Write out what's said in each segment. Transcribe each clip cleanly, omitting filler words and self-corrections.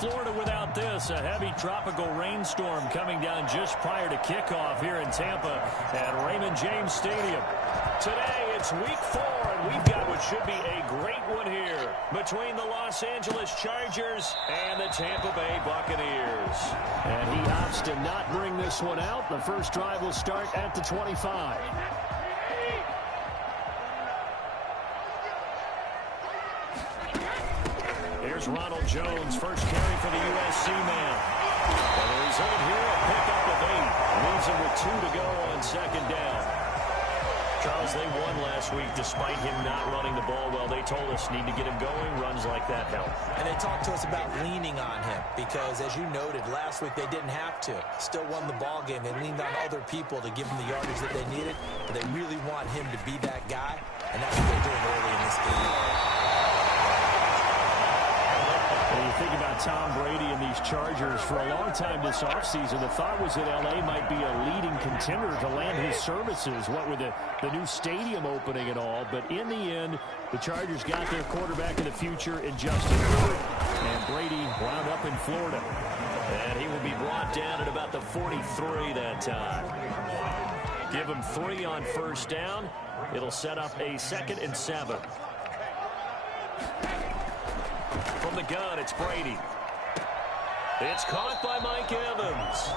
Florida without this. A heavy tropical rainstorm coming down just prior to kickoff here in Tampa at Raymond James Stadium. Today, it's week 4, and we've got what should be a great one here between the Los Angeles Chargers and the Tampa Bay Buccaneers. And he opts to not bring this one out. The first drive will start at the 25. Here's Ronald Jones, first carry for the USC man. And the result here, a pickup of 8. Leaves him with 2 to go on second down. Charles, they won last week despite him not running the ball well. They told us need to get him going. Runs like that help. And they talked to us about leaning on him because, as you noted, last week they didn't have to. Still won the ball game. They leaned on other people to give them the yardage that they needed. But they really want him to be that guy, and that's what they're doing early in this game. When you think about Tom Brady and these Chargers, for a long time this offseason, the thought was that L.A. might be a leading contender to land his services, what with the new stadium opening and all. But in the end, the Chargers got their quarterback of the future in Justin Herbert, and Brady wound up in Florida. And he will be brought down at about the 43 that time. Give him 3 on first down. It'll set up a 2nd and 7. From the gun, it's Brady. It's caught by Mike Evans.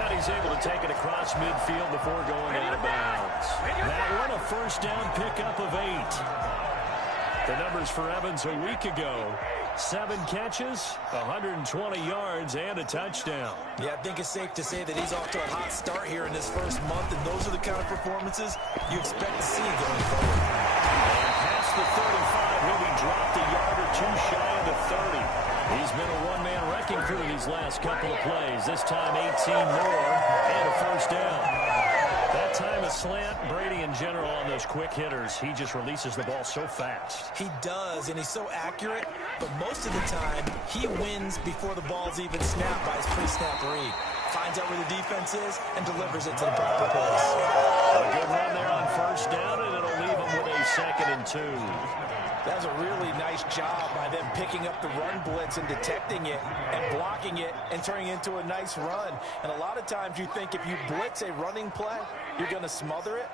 And he's able to take it across midfield before going out of bounds. That one, a first down pickup of 8. The numbers for Evans a week ago: 7 catches, 120 yards, and a touchdown. Yeah, I think it's safe to say that he's off to a hot start here in this first month, and those are the kind of performances you expect to see going forward. And past the 35, he'll be dropped a yard or 2 shy of the 30. He's been a one-man wrecking crew these last couple of plays. This time 18 more and a first down. That time a slant. Brady in general on those quick hitters, he just releases the ball so fast. He does, and he's so accurate, but most of the time he wins before the ball's even snapped by his pre-snap read. Finds out where the defense is and delivers it to the proper place. A good run there on first down, and it'll leave him with a 2nd and 2. That was a really nice job by them picking up the run blitz and detecting it and blocking it and turning it into a nice run. And a lot of times you think if you blitz a running play, you're going to smother it.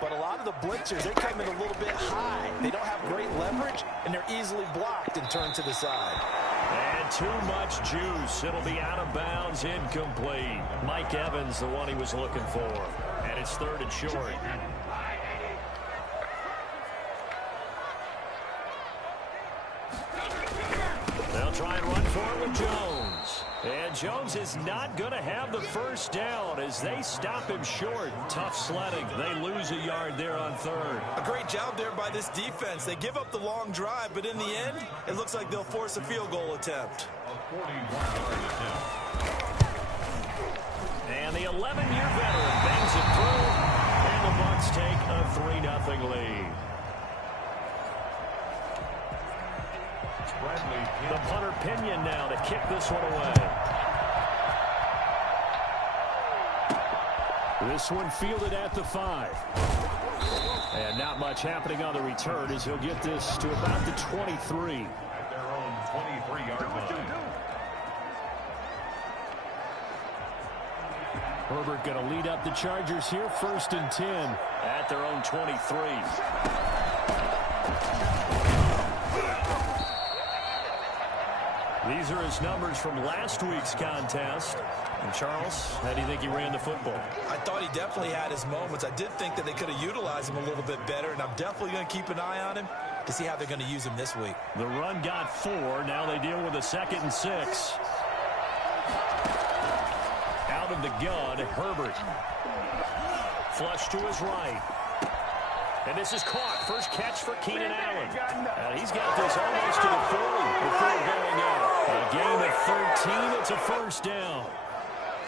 But a lot of the blitzers, they come in a little bit high. They don't have great leverage, and they're easily blocked and turned to the side. And too much juice. It'll be out of bounds, incomplete. Mike Evans, the one he was looking for. And it's 3rd and short. They'll try and run for it with Jones. And Jones is not going to have the first down as they stop him short. Tough sledding. They lose a yard there on 3rd. A great job there by this defense. They give up the long drive, but in the end, it looks like they'll force a field goal attempt. And the 11-year veteran bangs it through. And the Bucs take a 3-0 lead. The punter Pinion now to kick this one away. This one fielded at the 5. And not much happening on the return as he'll get this to about the 23. At their own 23-yard line. Herbert going to lead up the Chargers here, 1st and 10 at their own 23. These are his numbers from last week's contest. And Charles, how do you think he ran the football? I thought he definitely had his moments. I did think that they could have utilized him a little bit better, and I'm definitely going to keep an eye on him to see how they're going to use him this week. The run got 4. Now they deal with a 2nd and 6. Out of the gun, Herbert. Flush to his right. And this is caught. First catch for Keenan Allen. He's got this almost to the 40 before going out. A gain of 13. It's a first down.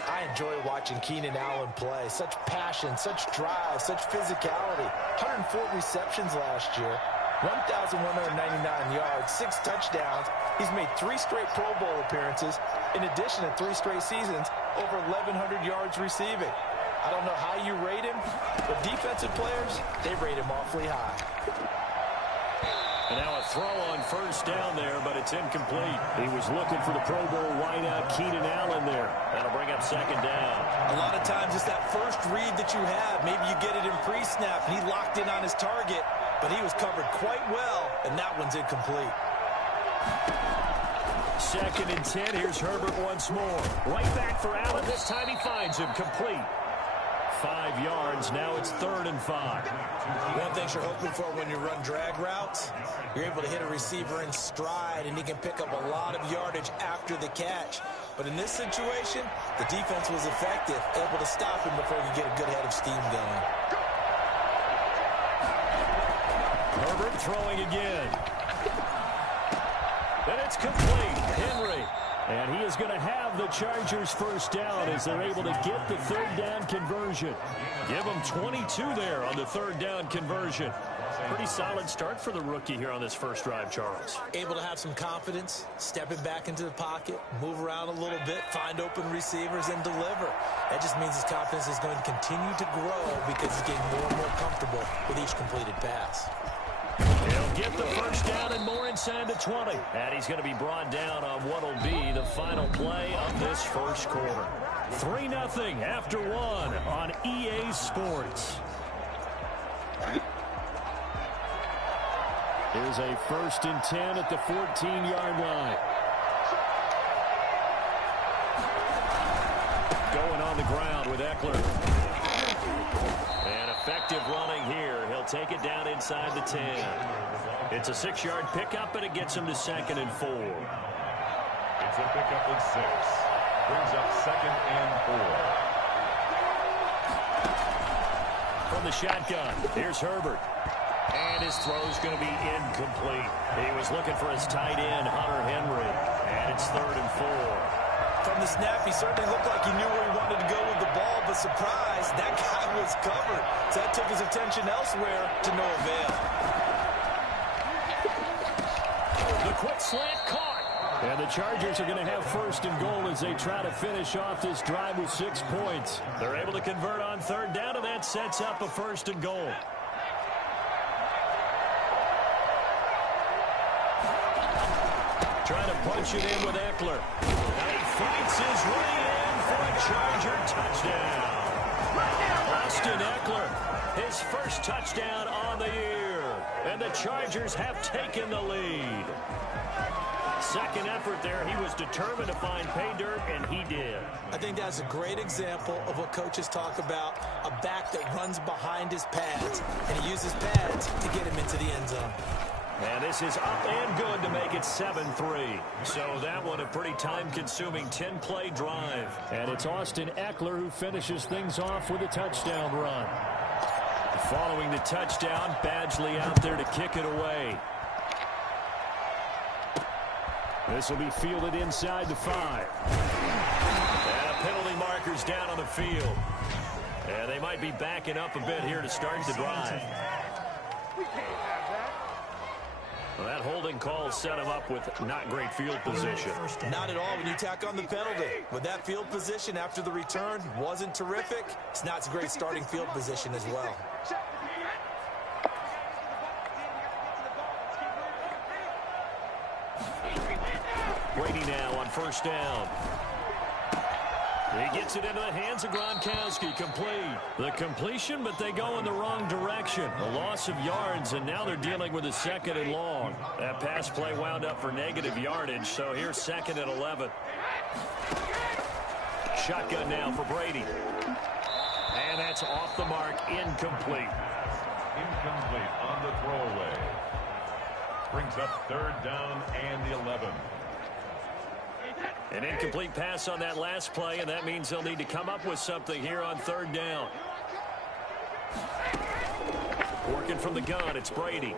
I enjoy watching Keenan Allen play. Such passion, such drive, such physicality. 104 receptions last year. 1,199 yards, 6 touchdowns. He's made 3 straight Pro Bowl appearances. In addition to 3 straight seasons, over 1,100 yards receiving. I don't know how you rate him, but defensive players, they rate him awfully high. And now a throw on first down there, but it's incomplete. He was looking for the Pro Bowl wideout Keenan Allen there. That'll bring up second down. A lot of times it's that first read that you have. Maybe you get it in pre-snap, and he locked in on his target, but he was covered quite well, and that one's incomplete. Second and 10. Here's Herbert once more. Right back for Allen. This time he finds him complete. 5 yards. Now it's 3rd and 5. One thing you're hoping for when you run drag routes, you're able to hit a receiver in stride, and he can pick up a lot of yardage after the catch. But in this situation, the defense was effective, able to stop him before he could get a good head of steam going. Herbert throwing again. And it's complete. Henry. And he is going to have the Chargers first down as they're able to get the 3rd down conversion. Give them 22 there on the 3rd down conversion. Pretty solid start for the rookie here on this first drive, Charles. Able to have some confidence, stepping back into the pocket, move around a little bit, find open receivers, and deliver. That just means his confidence is going to continue to grow because he's getting more and more comfortable with each completed pass. He'll get the first down and more inside the 20. And he's going to be brought down on what will be the final play of this first quarter. 3-0 after 1 on EA Sports. Here's a 1st and 10 at the 14-yard line. Going on the ground with Eckler. And effective running here. He'll take it down inside the 10. It's a 6-yard pickup, and it gets him to 2nd and 4. It's a pickup of 6. Brings up 2nd and 4. From the shotgun, here's Herbert. And his throw's going to be incomplete. He was looking for his tight end, Hunter Henry. And it's 3rd and 4. From the snap, he certainly looked like he knew where he wanted to go with the ball, but surprise, that guy was covered. So that took his attention elsewhere to no avail. The quick slant caught. And the Chargers are going to have 1st and goal as they try to finish off this drive with 6 points. They're able to convert on 3rd down, and that sets up a 1st and goal. Trying to punch it in with Eckler. And he fights his way in for a Charger touchdown. Austin Eckler, his first touchdown on the year. And the Chargers have taken the lead. Second effort there, he was determined to find pay dirt, and he did. I think that's a great example of what coaches talk about, a back that runs behind his pads, and he uses pads to get him into the end zone. And this is up and good to make it 7-3. So that one a pretty time-consuming 10-play drive. And it's Austin Eckler who finishes things off with a touchdown run. Following the touchdown, Badgley out there to kick it away. This will be fielded inside the 5. And a penalty marker's down on the field. And they might be backing up a bit here to start the drive. Well, that holding call set him up with not great field position. Not at all when you tack on the penalty. With that field position after the return wasn't terrific. It's not a great starting field position as well. Brady now on 1st down. He gets it into the hands of Gronkowski. Complete. The completion, but they go in the wrong direction. A loss of yards, and now they're dealing with a 2nd and long. That pass play wound up for negative yardage, so here's 2nd and 11. Shotgun now for Brady. And that's off the mark, incomplete. Incomplete on the throwaway. Brings up 3rd down and the 11. An incomplete pass on that last play, and that means they'll need to come up with something here on 3rd down. Working from the gun, it's Brady.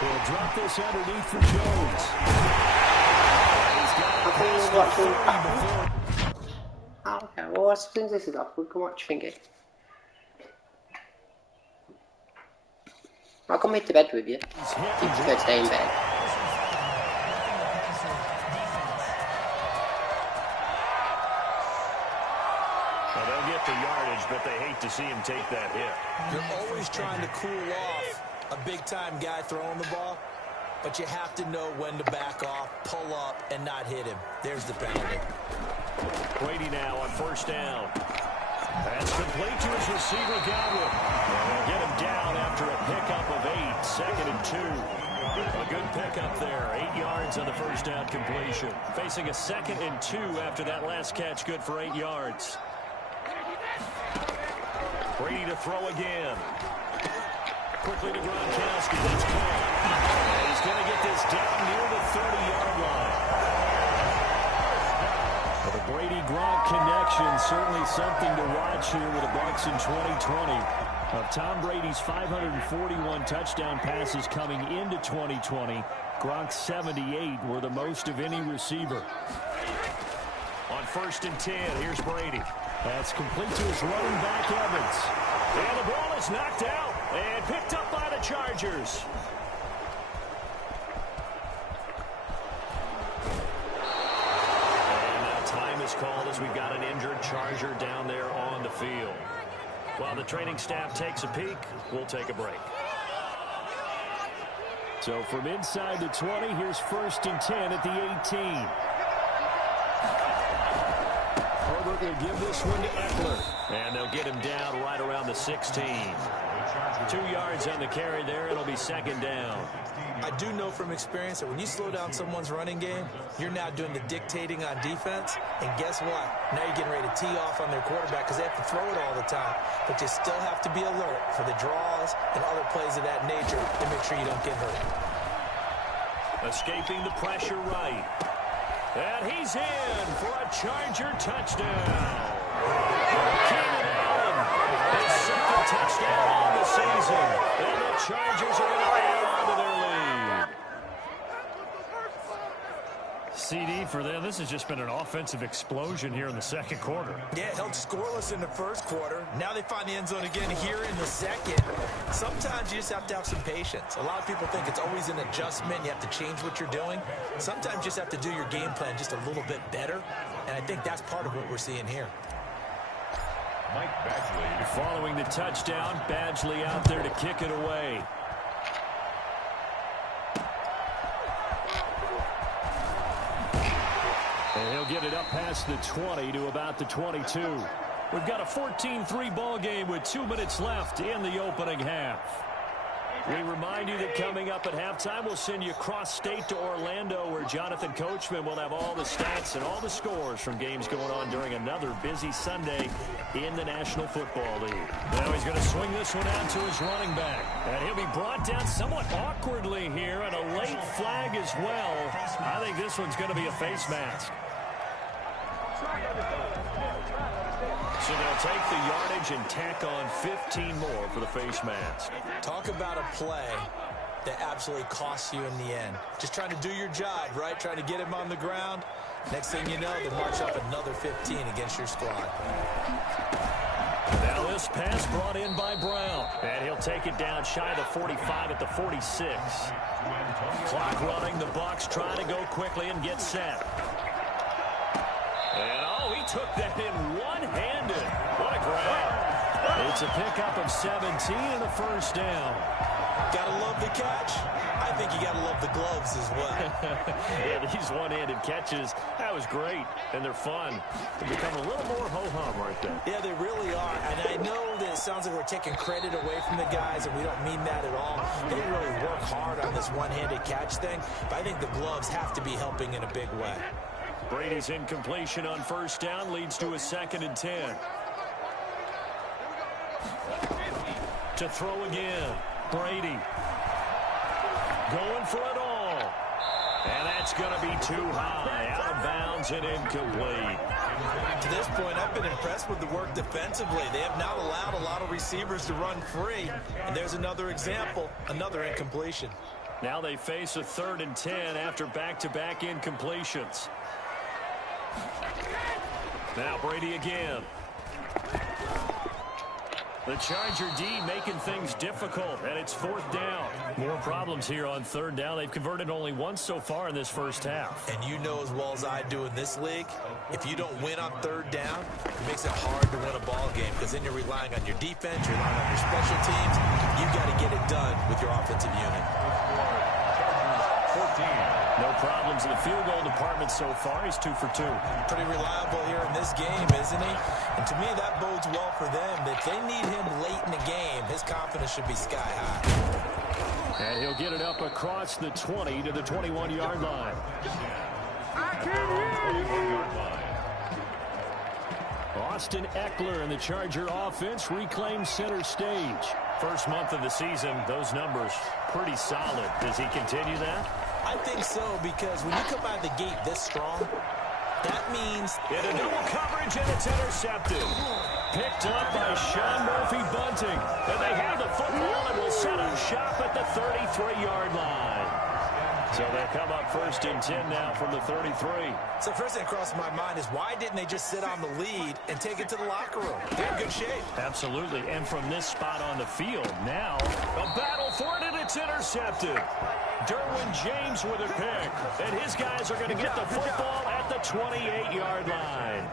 He'll drop this underneath for Jones. Okay, well, as soon as this is off, we can watch Thingy. I'll come into bed with you. You can go stay in bed. Well, they'll get the yardage, but they hate to see him take that hit. You're always trying to cool off a big-time guy throwing the ball, but you have to know when to back off, pull up, and not hit him. There's the penalty. Brady now on first down. That's complete to his receiver, Godwin. And they'll get him down after a pickup of 8, 2nd and 2. A good pickup there, 8 yards on the first down completion. Facing a 2nd and 2 after that last catch, good for 8 yards. Brady to throw again. Quickly to Gronkowski. That's caught. And he's going to get this down near the 30-yard line. Well, the Brady-Gronk connection, certainly something to watch here with the Bucs in 2020. Of Tom Brady's 541 touchdown passes coming into 2020, Gronk's 78 were the most of any receiver. On 1st and 10, here's Brady. That's complete to his running back, Evans. And the ball is knocked out and picked up by the Chargers. And now time is called as we've got an injured Charger down there on the field. While the training staff takes a peek, we'll take a break. So from inside the 20, here's 1st and 10 at the 18. Herbert will give this one to Eckler. And they'll get him down right around the 16. 2 yards on the carry there. It'll be 2nd down. I do know from experience that when you slow down someone's running game, you're now doing the dictating on defense. And guess what? Now you're getting ready to tee off on their quarterback because they have to throw it all the time. But you still have to be alert for the draws and other plays of that nature to make sure you don't get hurt. Escaping the pressure right. And he's in for a Charger touchdown. Keenan Allen, his 2nd touchdown on the season. And the Chargers are going to add on to their lead. CD for them. This has just been an offensive explosion here in the 2nd quarter. Yeah, held scoreless in the 1st quarter. Now they find the end zone again here in the 2nd. Sometimes you just have to have some patience. A lot of people think it's always an adjustment. You have to change what you're doing. Sometimes you just have to do your game plan just a little bit better. And I think that's part of what we're seeing here. Mike Badgley. Following the touchdown, Badgley out there to kick it away. And he'll get it up past the 20 to about the 22. We've got a 14-3 ball game with 2 minutes left in the opening half. We remind you that coming up at halftime, we'll send you cross-state to Orlando, where Jonathan Coachman will have all the stats and all the scores from games going on during another busy Sunday in the National Football League. Now he's going to swing this one out to his running back. And he'll be brought down somewhat awkwardly here, and a late flag as well. I think this one's going to be a face mask. So they'll take the yardage and tack on 15 more for the face mask. Talk about a play that absolutely costs you in the end. Just trying to do your job, right? Trying to get him on the ground. Next thing you know, they march up another 15 against your squad. Now this pass brought in by Brown. And he'll take it down shy of the 45 at the 46. Clock running. The Bucs trying to go quickly and get set. And he took that in one-handed. What a grab. It's a pickup of 17 and a 1st down. Gotta love the catch. I think you gotta love the gloves as well. Yeah, these one-handed catches, that was great. And they're fun. They become a little more ho-hum right there. Yeah, they really are. And I know that it sounds like we're taking credit away from the guys, and we don't mean that at all. They really work hard on this one-handed catch thing. But I think the gloves have to be helping in a big way. Brady's incompletion on 1st down leads to a 2nd and 10. To throw again. Brady. Going for it all. And that's going to be too high. Out of bounds and incomplete. To this point, I've been impressed with the work defensively. They have not allowed a lot of receivers to run free. And there's another example, another incompletion. Now they face a 3rd and 10 after back-to-back incompletions. Now Brady again. The Charger D making things difficult, and it's 4th down. More problems here on 3rd down. They've converted only once so far in this first half. And you know as well as I do in this league, if you don't win on 3rd down, it makes it hard to win a ball game because then you're relying on your defense, you're relying on your special teams. You've got to get it done with your offensive unit. 14. No problems in the field goal department so far. He's 2 for 2. Pretty reliable here in this game, isn't he? And to me, that bodes well for them. If they need him late in the game, his confidence should be sky high. And he'll get it up across the 20 to the 21-yard line. Austin Eckler and the Charger offense reclaim center stage. First month of the season, those numbers pretty solid. Does he continue that? I think so, because when you come out of the gate this strong, that means... In a double coverage, and it's intercepted. Picked up by Sean Murphy-Bunting. And they have the football and will set up shop at the 33-yard line. So they come up 1st and 10 now from the 33. So first thing that crosses my mind is why didn't they just sit on the lead and take it to the locker room? They're in good shape. Absolutely. And from this spot on the field, now a battle for it, and it's intercepted. Derwin James with a pick. And his guys are going to get the football at the 28-yard line.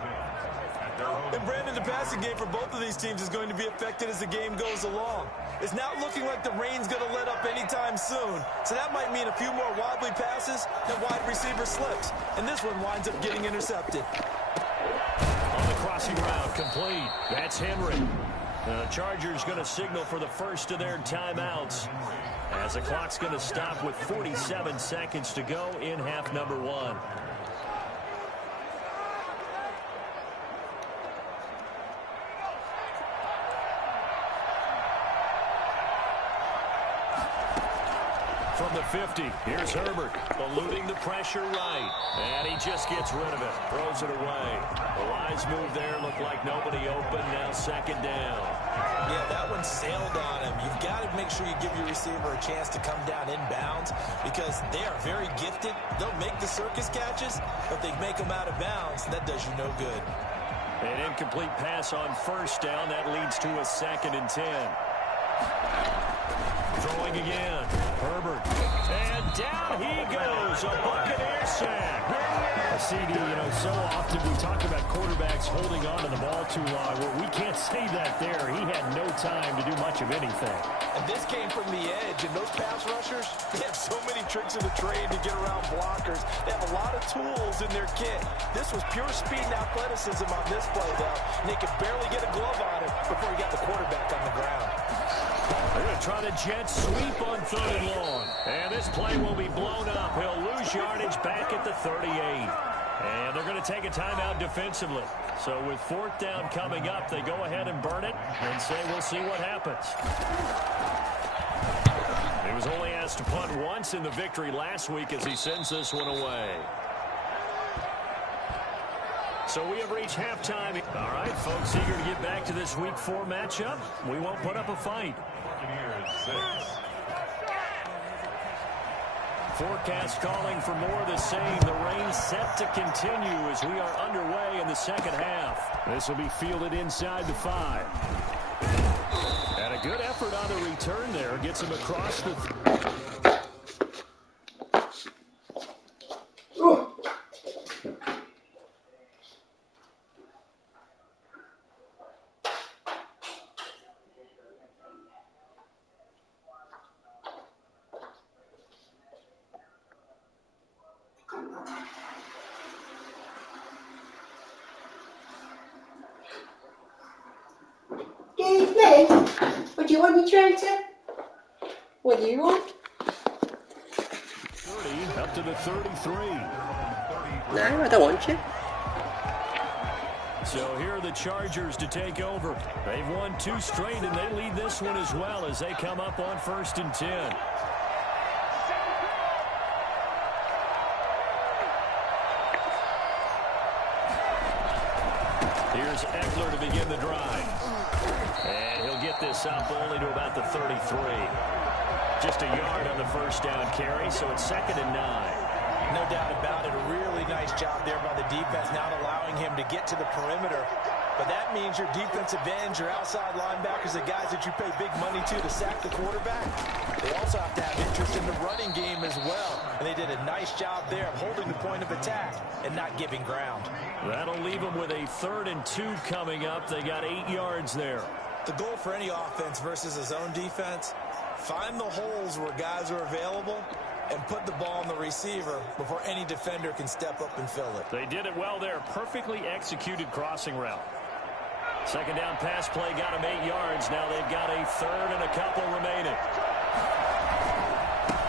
And Brandon, the passing game for both of these teams is going to be affected as the game goes along. It's not looking like the rain's going to let up anytime soon. So that might mean a few more wobbly passes and wide receiver slips. And this one winds up getting intercepted. On the crossing route, complete. That's Henry. The Chargers going to signal for the first of their timeouts, as the clock's going to stop with 47 seconds to go in half number 1. From the 50, here's Herbert, eluding the pressure right, and he just gets rid of it, throws it away. The wise move there, looked like nobody open, now 2nd down. Yeah, that one sailed on him. You've got to make sure you give your receiver a chance to come down inbounds because they are very gifted. They'll make the circus catches, but they make them out of bounds, and that does you no good. An incomplete pass on 1st down, that leads to a 2nd and 10. Throwing again, Herbert, and down he goes, a Buccaneer sack. A CD, so often we talk about quarterbacks holding on to the ball too long. Well, we can't say that there. He had no time to do much of anything. And this came from the edge, and those pass rushers, they have so many tricks in the trade to get around blockers. They have a lot of tools in their kit. This was pure speed and athleticism on this play, though, and they could barely get a glove on it before he got the quarterback on the ground. They're going to try the jet sweep on 3rd and long. And this play will be blown up. He'll lose yardage back at the 38. And they're going to take a timeout defensively. So with 4th down coming up, they go ahead and burn it and say we'll see what happens. He was only asked to punt once in the victory last week as he sends this one away. So we have reached halftime. All right, folks, eager to get back to this Week 4 matchup. We won't put up a fight. Forecast calling for more of the same. The rain set to continue as we are underway in the 2nd half. This will be fielded inside the 5. And a good effort on the return there. Gets him across the... What do you want, me tractor? What do you want? 30 up to the 33. No, I don't want you. So here are the Chargers to take over. They've won 2 straight, and they lead this one as well as they come up on 1st and 10. Here's Eckler to begin the drive. And he'll get this up only to about the 33. Just a yard on the 1st down carry, so it's 2nd and 9. No doubt about it. A really nice job there by the defense, not allowing him to get to the perimeter. But that means your defensive ends, your outside linebackers, the guys that you pay big money to sack the quarterback, they also have to have interest in the running game as well. And they did a nice job there of holding the point of attack and not giving ground. That'll leave them with a 3rd and 2 coming up. They got 8 yards there. The goal for any offense versus a zone defense, find the holes where guys are available and put the ball on the receiver before any defender can step up and fill it. They did it well there. Perfectly executed crossing route. 2nd down pass play got them 8 yards. Now they've got a 3rd and a couple remaining.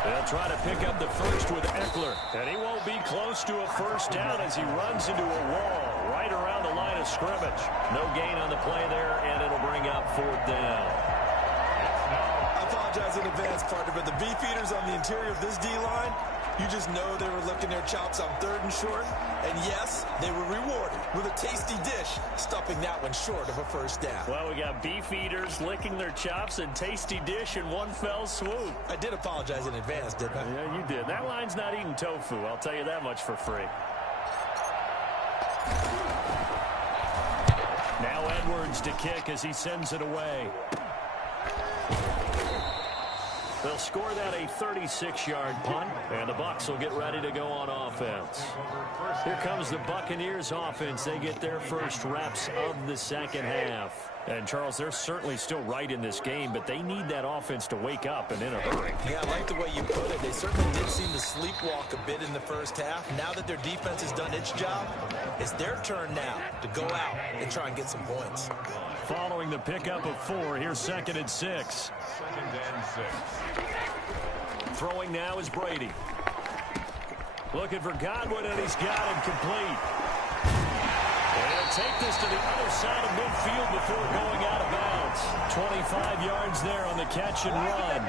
They'll try to pick up the first with Eckler. And he won't be close to a first down as he runs into a wall right around the line of scrimmage. No gain on the play there, and it'll bring up 4th down. I apologize in advance, partner, but the beefeaters on the interior of this D-line, you just know they were licking their chops on 3rd and short. And yes, they were rewarded with a tasty dish, stuffing that one short of a first down. Well, we got beef eaters licking their chops and tasty dish in one fell swoop. I did apologize in advance, didn't I? Yeah, you did. That line's not eating tofu. I'll tell you that much for free. Now Edwards to kick as he sends it away. They'll score that a 36-yard punt, and the Bucs will get ready to go on offense. Here comes the Buccaneers offense. They get their first reps of the second half. And, Charles, they're certainly still right in this game, but they need that offense to wake up and in a hurry. Yeah, I like the way you put it. They certainly did seem to sleepwalk a bit in the first half. Now that their defense has done its job, it's their turn now to go out and try and get some points. Following the pickup of 4, here's 2nd and 6. 2nd and 6. Throwing now is Brady. Looking for Godwin, and he's got him complete. And he'll take this to the other side of midfield before going out of bounds. 25 yards there on the catch and run.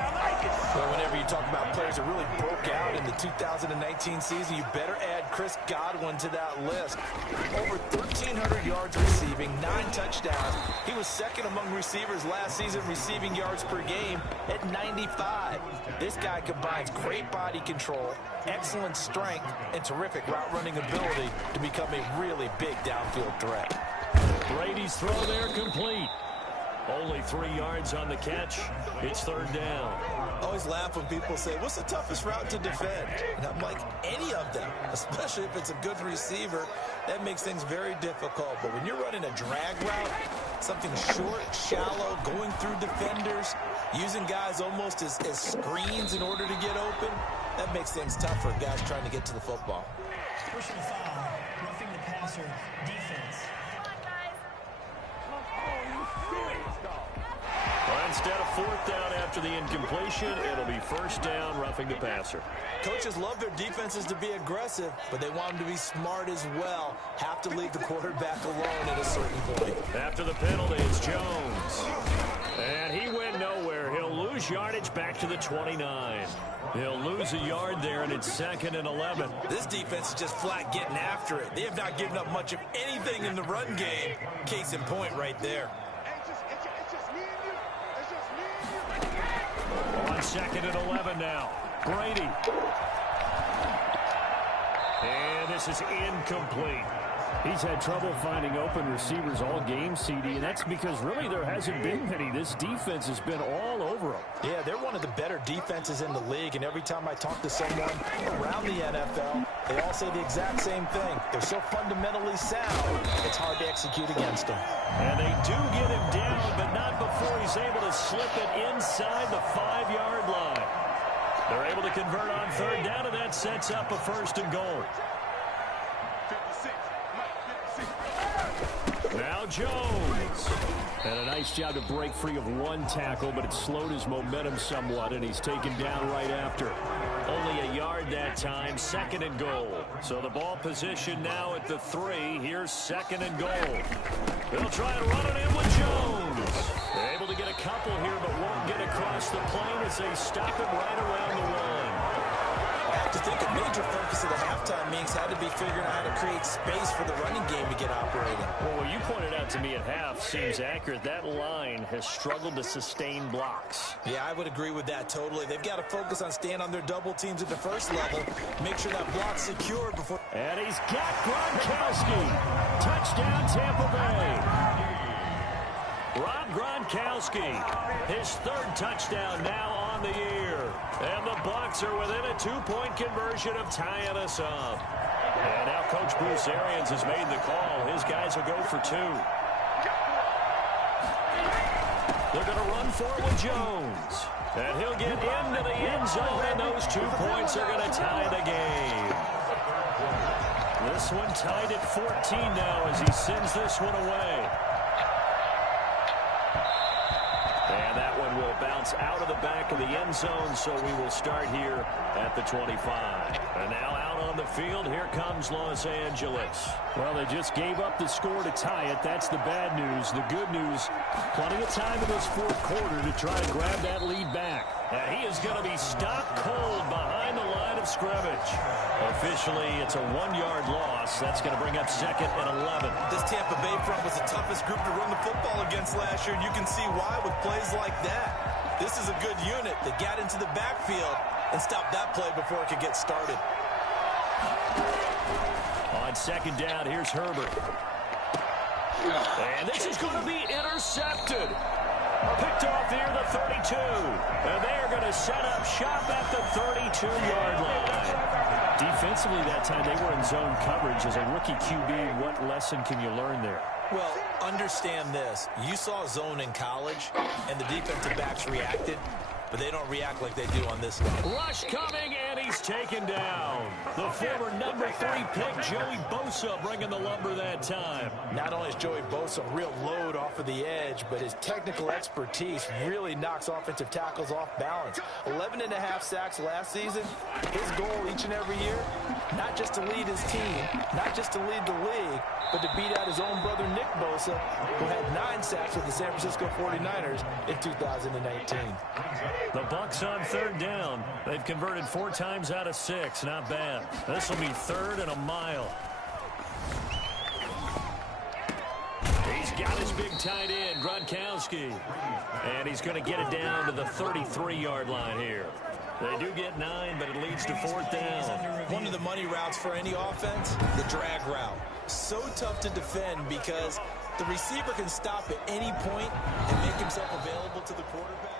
Well, whenever you talk about players that really broke out in the 2019 season, you better add Chris Godwin to that list. Over 1,300 yards receiving, 9 touchdowns. He was 2nd among receivers last season receiving yards per game at 95. This guy combines great body control, excellent strength, and terrific route running ability to become a really big downfield threat. Brady's throw there complete. Only 3 yards on the catch. It's 3rd down. I always laugh when people say, what's the toughest route to defend? And I'm like, any of them, especially if it's a good receiver. That makes things very difficult. But when you're running a drag route, something short, shallow, going through defenders, using guys almost as screens in order to get open, that makes things tough for guys trying to get to the football. Personal foul, roughing the passer, defense. Well, instead of 4th down after the incompletion, it'll be 1st down, roughing the passer. Coaches love their defenses to be aggressive, but they want them to be smart as well. Have to leave the quarterback alone at a certain point. After the penalty, it's Jones. And he went nowhere. He'll lose yardage back to the 29. He'll lose a yard there, and it's 2nd and 11. This defense is just flat getting after it. They have not given up much of anything in the run game. Case in point right there. On 2nd and 11 now. Brady. And this is incomplete. He's had trouble finding open receivers all game, CD, and that's because really there hasn't been many. This defense has been all over them. Yeah, they're one of the better defenses in the league, and every time I talk to someone around the NFL, they all say the exact same thing. They're so fundamentally sound, it's hard to execute against them. And they do get him down, but not before he's able to slip it inside the 5-yard line. They're able to convert on 3rd down, and that sets up a 1st and goal. Now Jones. And a nice job to break free of 1 tackle, but it slowed his momentum somewhat, and he's taken down right after. Only a yard that time, 2nd and goal. So the ball position now at the 3. Here's 2nd and goal. They'll try and run it in with Jones. They're able to get a couple here, but won't get across the plane as they stop it right around the line. I have to think a major focus of the halftime meetings had to be figuring out how to create space for the running game to get operating. Well, what you pointed out to me at half seems accurate. That line has struggled to sustain blocks. Yeah, I would agree with that totally. They've got to focus on staying on their double teams at the first level. Make sure that block's secured before... And he's got Gronkowski. Touchdown, Tampa Bay. Rob Gronkowski, his third touchdown now on the year. And the Bucs are within a 2-point conversion of tying us up. And now Coach Bruce Arians has made the call. His guys will go for 2. They're going to run for it with Jones. And he'll get into the end zone, and those 2 points are going to tie the game. This one tied at 14 now as he sends this one away. And that one will bounce out of the back of the end zone, so we will start here at the 25. And now out on the field, here comes Los Angeles. Well, they just gave up the score to tie it. That's the bad news. The good news, plenty of time in this fourth quarter to try to grab that lead back. And he is going to be stopped cold behind the line of scrimmage. Officially, it's a 1-yard loss. That's going to bring up 2nd and 11. This Tampa Bay front was the toughest group to run the football against last year, and you can see why with plays like that. This is a good unit that got into the backfield and stopped that play before it could get started. On 2nd down, here's Herbert. And this is going to be intercepted. Picked off near the 32. And they are going to set up shop at the 32-yard line. Defensively that time, they were in zone coverage. As a rookie QB, what lesson can you learn there? Well, understand this. You saw zone in college, and the defensive backs reacted, but they don't react like they do on this level. Rush coming, and he's taken down. The former number 3 pick, Joey Bosa, bringing the lumber that time. Not only is Joey Bosa a real load off of the edge, but his technical expertise really knocks offensive tackles off balance. 11.5 sacks last season. His goal each and every year, not just to lead his team, not just to lead the league, but to beat out his own brother Nick Bosa, who had 9 sacks with the San Francisco 49ers in 2019. The Bucs on 3rd down. They've converted 4 times out of 6. Not bad. This will be 3rd and a mile. He's got his big tight end, Gronkowski. And he's going to get it down to the 33-yard line here. They do get 9, but it leads to 4th down. One of the money routes for any offense, the drag route. So tough to defend because the receiver can stop at any point and make himself available to the quarterback.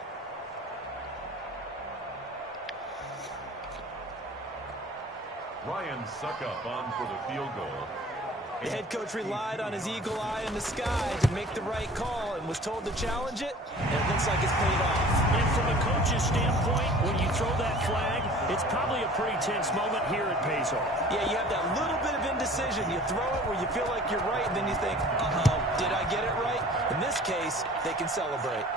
Ryan Suckup on for the field goal. The head coach relied on his eagle eye in the sky to make the right call and was told to challenge it, and it looks like it's paid off. And from a coach's standpoint, when you throw that flag, it's probably a pretty tense moment. Here it pays off. Yeah, you have that little bit of indecision. You throw it where you feel like you're right, and then you think, uh-oh, did I get it right? In this case, they can celebrate.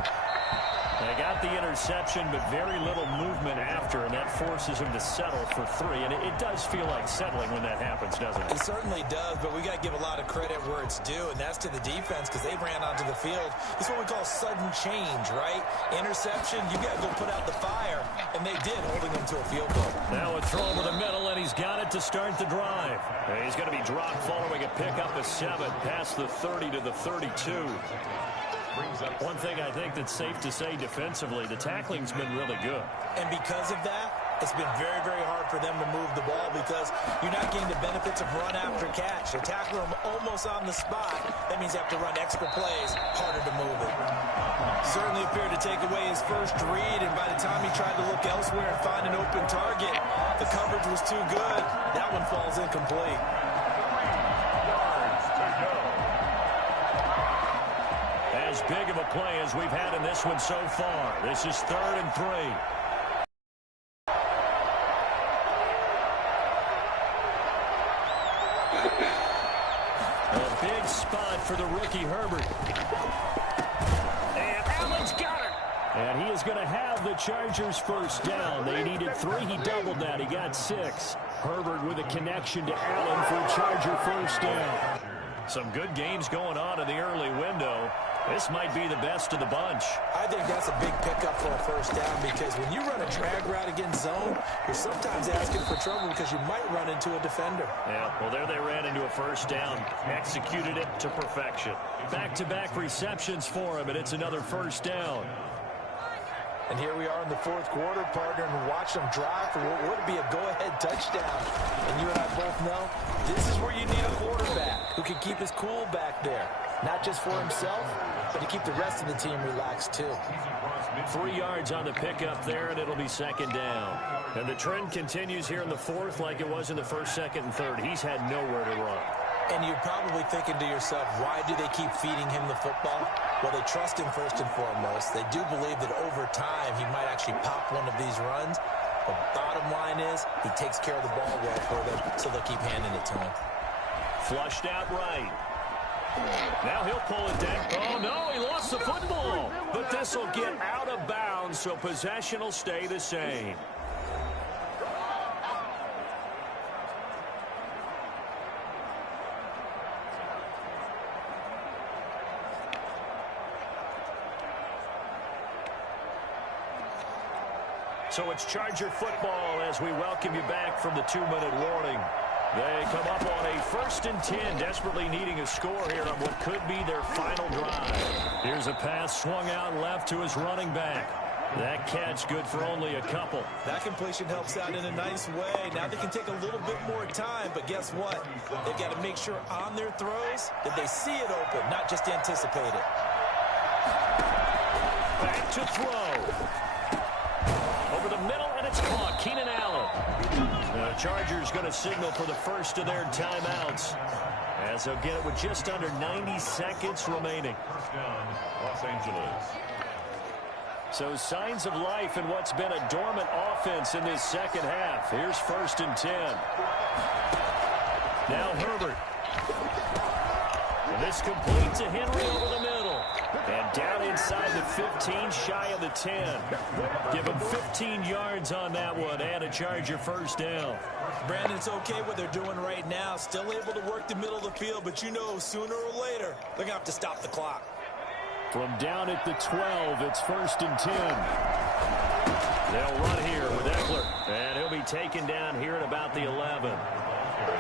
They got the interception, but very little movement after, and that forces him to settle for 3. And it does feel like settling when that happens, doesn't it? It certainly does, but we got to give a lot of credit where it's due, and that's to the defense because they ran onto the field. It's what we call sudden change, right? Interception, you got to go put out the fire, and they did, holding them to a field goal. Now a throw over the middle, and he's got it to start the drive. He's going to be dropped following a pickup of 7 past the 30 to the 32. One thing I think that's safe to say defensively, the tackling's been really good. And because of that, it's been very, very hard for them to move the ball because you're not getting the benefits of run after catch. They're tackling them almost on the spot. That means they have to run extra plays, harder to move it. Certainly appeared to take away his first read, and by the time he tried to look elsewhere and find an open target, the coverage was too good. That one falls incomplete. As big of a play as we've had in this one so far. This is 3rd and 3. A big spot for the rookie Herbert. And Allen's got it. And he is going to have the Chargers first down. They needed 3. He doubled that. He got 6. Herbert with a connection to Allen for a Charger first down. Some good games going on in the early window. This might be the best of the bunch. I think that's a big pickup for a first down because when you run a drag route against zone, you're sometimes asking for trouble because you might run into a defender. Yeah, well, there they ran into a first down. Executed it to perfection. Back-to-back receptions for him, and it's another first down. And here we are in the fourth quarter, partner, and watch them drive for what would be a go-ahead touchdown. And you and I both know this is where you need a quarterback who can keep his cool back there. not just for himself, but to keep the rest of the team relaxed too. 3 yards on the pickup there, and it'll be second down. And the trend continues here in the fourth like it was in the first, second, and third. He's had nowhere to run. And you're probably thinking to yourself, why do they keep feeding him the football? Well, they trust him first and foremost. They do believe that over time he might actually pop one of these runs. The bottom line is he takes care of the ball well for them, so they'll keep handing it to him. Flushed out right. Now he'll pull it down. Oh, no, he lost the football. But this will get out of bounds, so possession will stay the same. So it's Charger football as we welcome you back from the 2-minute warning. They come up on a 1st and 10, desperately needing a score here on what could be their final drive. Here's a pass swung out left to his running back. That catch good for only a couple. That completion helps out in a nice way. Now they can take a little bit more time, but guess what? They've got to make sure on their throws that they see it open, not just anticipate it. Back to throw. Over the middle, and it's caught. Keenan Allen. The Chargers going to signal for the first of their timeouts, as they'll get it with just under 90 seconds remaining. First down, Los Angeles. So signs of life in what's been a dormant offense in this second half. Here's 1st and 10. Now Herbert. And this completes a Henry over the middle. And down inside the 15, shy of the 10. Give him 15 yards on that one and a Charger first down. Brandon, it's okay what they're doing right now. Still able to work the middle of the field, but you know sooner or later they're going to have to stop the clock. From down at the 12, it's 1st and 10. They'll run here with Eckler, and he'll be taken down here at about the 11.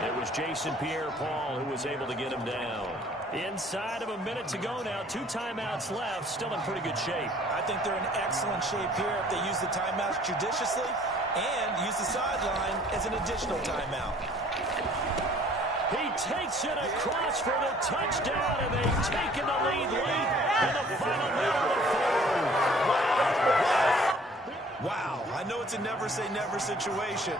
It was Jason Pierre-Paul who was able to get him down. Inside of a minute to go now, 2 timeouts left, still in pretty good shape. I think they're in excellent shape here if they use the timeouts judiciously and use the sideline as an additional timeout. He takes it across for the touchdown, and they've taken the lead late in the final minute of the fourth. Wow, I know it's a never-say-never situation,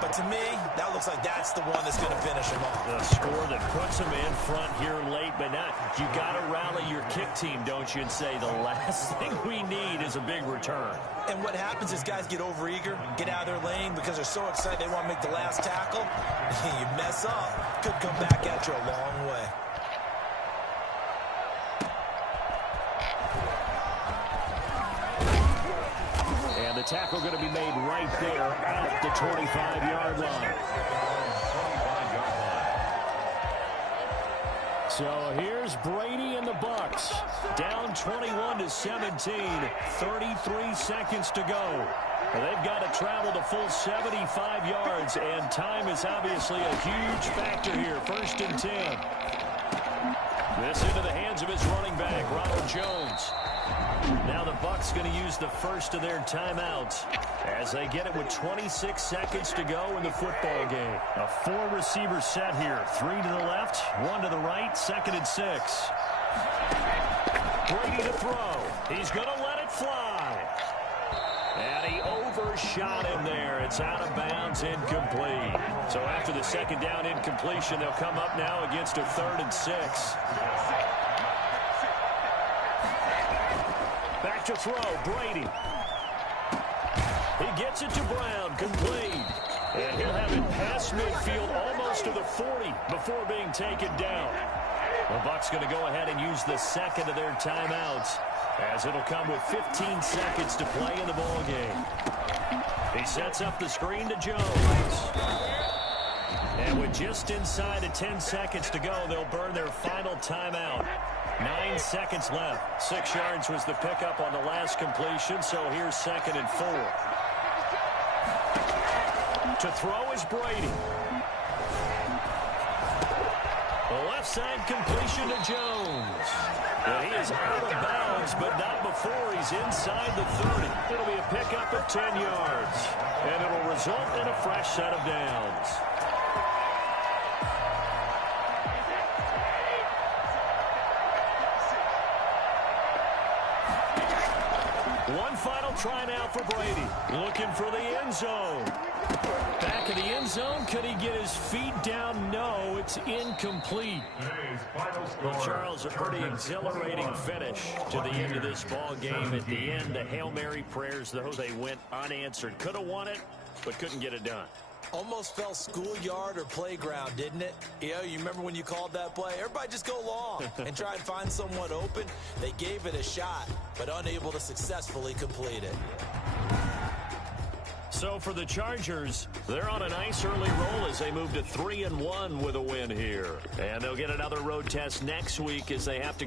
but to me, that looks like that's the one that's going to finish him off. The score that puts him in front here late, but not. You got to rally your kick team, don't you, and say the last thing we need is a big return. And what happens is guys get overeager, get out of their lane because they're so excited they want to make the last tackle. You mess up, could come back at you a long way. And the tackle going to be made right there at the 25-yard line. So here's Brady and the Bucs. Down 21-17, 33 seconds to go. Well, they've got to travel the full 75 yards, and time is obviously a huge factor here. 1st and 10. This into the hands of his running back, Ronald Jones. Now the Bucs going to use the first of their timeouts as they get it with 26 seconds to go in the football game. A 4-receiver set here. 3 to the left, 1 to the right, 2nd and 6. Brady to throw. He's going to let it fly. And he overshot him there. It's out of bounds, incomplete. So after the 2nd down incompletion, they'll come up now against a 3rd and 6. Back to throw, Brady. He gets it to Brown, complete. And he'll have it past midfield almost to the 40 before being taken down. The Bucs going to go ahead and use the 2nd of their timeouts, as it'll come with 15 seconds to play in the ball game. He sets up the screen to Jones. And with just inside of 10 seconds to go, they'll burn their final timeout. 9 seconds left. 6 yards was the pickup on the last completion, so here's 2nd and 4. To throw is Brady. The left side completion to Jones. Well, he is out of bounds, but not before he's inside the 30. It'll be a pickup of 10 yards, and it'll result in a fresh set of downs. One final try now for Brady. Looking for the end zone. Back of the end zone. Could he get his feet down? No, it's incomplete. Well, Charles, a pretty exhilarating finish to the end of this ball game. At the end, the Hail Mary prayers, though, they went unanswered. Could have won it, but couldn't get it done. Almost felt schoolyard or playground, didn't it? You remember when you called that play? Everybody just go long and try and find someone open. They gave it a shot, but unable to successfully complete it. So for the Chargers, they're on a nice early roll as they move to 3-1 with a win here. And they'll get another road test next week as they have to go